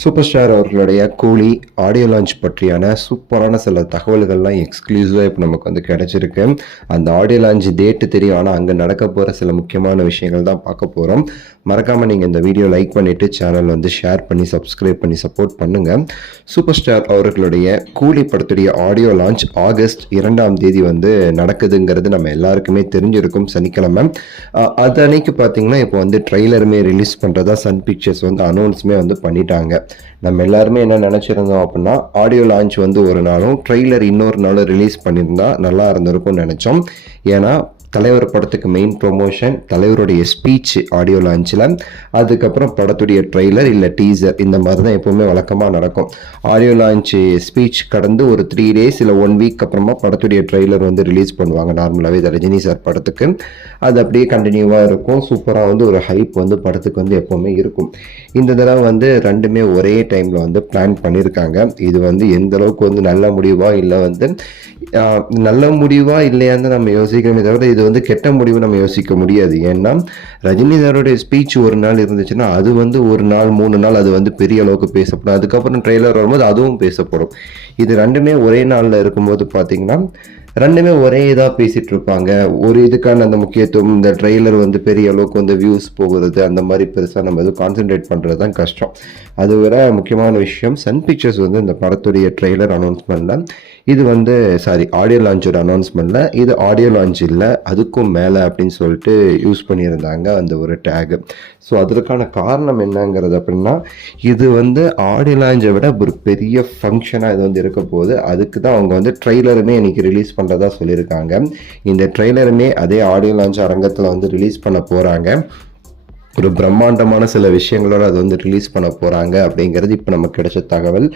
Super star அவர்களுடைய கூலி audio launch பற்றியான சூப்பரான சில தகவல்கள்லாம் எக்ஸ்க்ளூசிவாக இப்போ நமக்கு வந்து கிடைச்சிருக்கு. அந்த ஆடியோ லான்ச் டேட்டு தெரியும், ஆனால் அங்கே நடக்க போகிற சில முக்கியமான விஷயங்கள் தான் பார்க்க போகிறோம். மறக்காமல் நீங்கள் இந்த வீடியோ லைக் பண்ணிவிட்டு சேனல் வந்து ஷேர் பண்ணி சப்ஸ்கிரைப் பண்ணி சப்போர்ட் பண்ணுங்கள். சூப்பர் ஸ்டார் அவர்களுடைய கூலி படத்துடைய ஆடியோ லான்ச் ஆகஸ்ட் 2 வந்து நடக்குதுங்கிறது நம்ம எல்லாருக்குமே தெரிஞ்சிருக்கும், சனிக்கிழமை. அது அன்னைக்கு பார்த்தீங்கன்னா இப்போ வந்து ட்ரெய்லருமே ரிலீஸ் பண்ணுறதா சன் பிக்சர்ஸ் வந்து அனௌன்ஸுமே வந்து பண்ணிட்டாங்க. நம்ம எல்லாருமே என்ன நினச்சிருந்தோம் அப்படின்னா, ஆடியோ லான்ச் வந்து ஒரு நாளும் ட்ரெய்லர் இன்னொரு நாளும் ரிலீஸ் பண்ணியிருந்தா நல்லா இருந்திருக்கும்னு நினச்சோம். ஏன்னா தலைவர் படத்துக்கு மெயின் ப்ரொமோஷன், தலைவருடைய ஸ்பீச் ஆடியோ லான்ச்சில், அதுக்கப்புறம் படத்துடைய ட்ரெய்லர் இல்லை டீசர், இந்த மாதிரி தான் எப்போவுமே வழக்கமாக நடக்கும். ஆடியோ லான்ச் ஸ்பீச் கடந்து ஒரு 3 days இல்லை 1 week அப்புறமா படத்துடைய ட்ரெய்லர் வந்து ரிலீஸ் பண்ணுவாங்க நார்மலாகவே இது ரஜினி சார் படத்துக்கு. அது அப்படியே கண்டினியூவாக இருக்கும். சூப்பராக வந்து ஒரு ஹைப் வந்து படத்துக்கு வந்து எப்போவுமே இருக்கும். இந்த தடவை வந்து ரெண்டுமே ஒரே டைமில் வந்து பிளான் பண்ணியிருக்காங்க. இது வந்து எந்த அளவுக்கு வந்து நல்ல முடிவா இல்லை வந்து நல்ல முடிவா இல்லையான்னு நம்ம யோசிக்கணுமே தவிர இது வந்து கெட்ட முடிவு நம்ம யோசிக்க முடியாது. ஏன்னா ரஜினி சாரோடைய ஸ்பீச் ஒரு நாள் இருந்துச்சுன்னா அது வந்து ஒரு நாள் 3 நாள் அது வந்து பெரிய அளவுக்கு பேசப்படும். அதுக்கப்புறம் ட்ரெய்லர் வரும்போது அதுவும் பேசப்படும். இது ரெண்டுமே ஒரே நாளில் இருக்கும்போது பார்த்தீங்கன்னா ரெண்டுமே ஒரே இதாக பேசிகிட்டு இருப்பாங்க. ஒரு இதுக்கான அந்த முக்கியத்துவம், இந்த ட்ரெய்லர் வந்து பெரிய அளவுக்கு வந்து வியூஸ் போகிறது, அந்த மாதிரி பெருசாக நம்ம எதுவும் கான்சென்ட்ரேட் பண்ணுறது தான் கஷ்டம். அது விட முக்கியமான விஷயம், சன் பிக்சர்ஸ் வந்து இந்த படத்துடைய ட்ரெய்லர் அனௌன்ஸ்மெண்ட்டில் இது வந்து ஆடியோ லான்ச்சோட அனௌன்ஸ்மெண்ட்டில் இது ஆடியோ லான்ச் இல்லை அதுக்கும் மேலே அப்படின்னு சொல்லிட்டு யூஸ் பண்ணியிருந்தாங்க அந்த ஒரு டேகு. ஸோ அதற்கான காரணம் என்னங்கிறது அப்படின்னா, இது வந்து ஆடியோ லான்ச்சை விட ஒரு பெரிய ஃபங்க்ஷனாக இது வந்து இருக்க போகுது. அதுக்கு தான் அவங்க வந்து ட்ரெய்லருமே இன்னைக்கு ரிலீஸ் பண்ணுறதா சொல்லியிருக்காங்க. இந்த ட்ரெய்லருமே அதே ஆடியோ லான்ச் அரங்கத்தில் வந்து ரிலீஸ் பண்ண போகிறாங்க. ஒரு பிரம்மாண்டமான சில விஷயங்களோட அது வந்து ரிலீஸ் பண்ண போகிறாங்க அப்படிங்கிறது இப்போ நமக்கு கிடைச்ச தகவல்.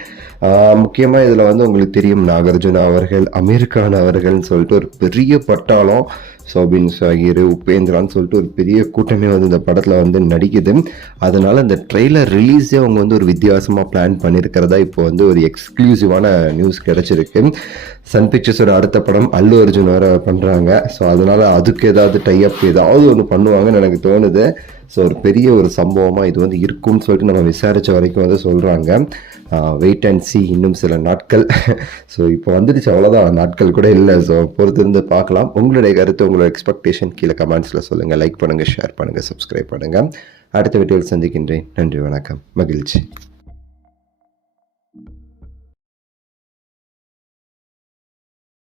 முக்கியமாக இதில் வந்து உங்களுக்கு தெரியும், நாகார்ஜுனா அவர்கள், அமீர் கான் அவர்கள்னு சொல்லிட்டு ஒரு பெரிய பட்டாளம், சோபின் ஷாகிர், உபேந்திரான்னு சொல்லிட்டு ஒரு பெரிய கூட்டமே வந்து இந்த படத்தில் வந்து நடிக்குது. அதனால் இந்த ட்ரெய்லர் ரிலீஸே அவங்க வந்து ஒரு வித்தியாசமாக பிளான் பண்ணியிருக்கிறதா இப்போ வந்து ஒரு எக்ஸ்க்ளூசிவான நியூஸ் கிடச்சிருக்கு. சன் பிக்சர்ஸோட அடுத்த படம் அல்லு அர்ஜுன் வேறு பண்ணுறாங்க. ஸோ அதனால் அதுக்கு ஏதாவது டைஅப் ஏதாவது ஒன்று பண்ணுவாங்கன்னு எனக்கு தோணுது. ஸோ ஒரு பெரிய ஒரு சம்பவமாக இது வந்து இருக்கும்னு சொல்லிட்டு நம்ம விசாரித்த வரைக்கும் வந்து சொல்கிறாங்க. வெயிட் அண்ட் சி, இன்னும் சில நாட்கள். ஸோ இப்போ வந்துடுச்சு, அவ்வளோதான், நாட்கள் கூட இல்லை. ஸோ பொறுத்து இருந்து பார்க்கலாம். உங்களுடைய கருத்து, உங்களோட எக்ஸ்பெக்டேஷன் கீழே கமெண்ட்ஸில் சொல்லுங்கள். லைக் பண்ணுங்கள், ஷேர் பண்ணுங்கள், சப்ஸ்கிரைப் பண்ணுங்கள். அடுத்த வீடியோவில் சந்திக்கின்றேன். நன்றி, வணக்கம், மகிழ்ச்சி.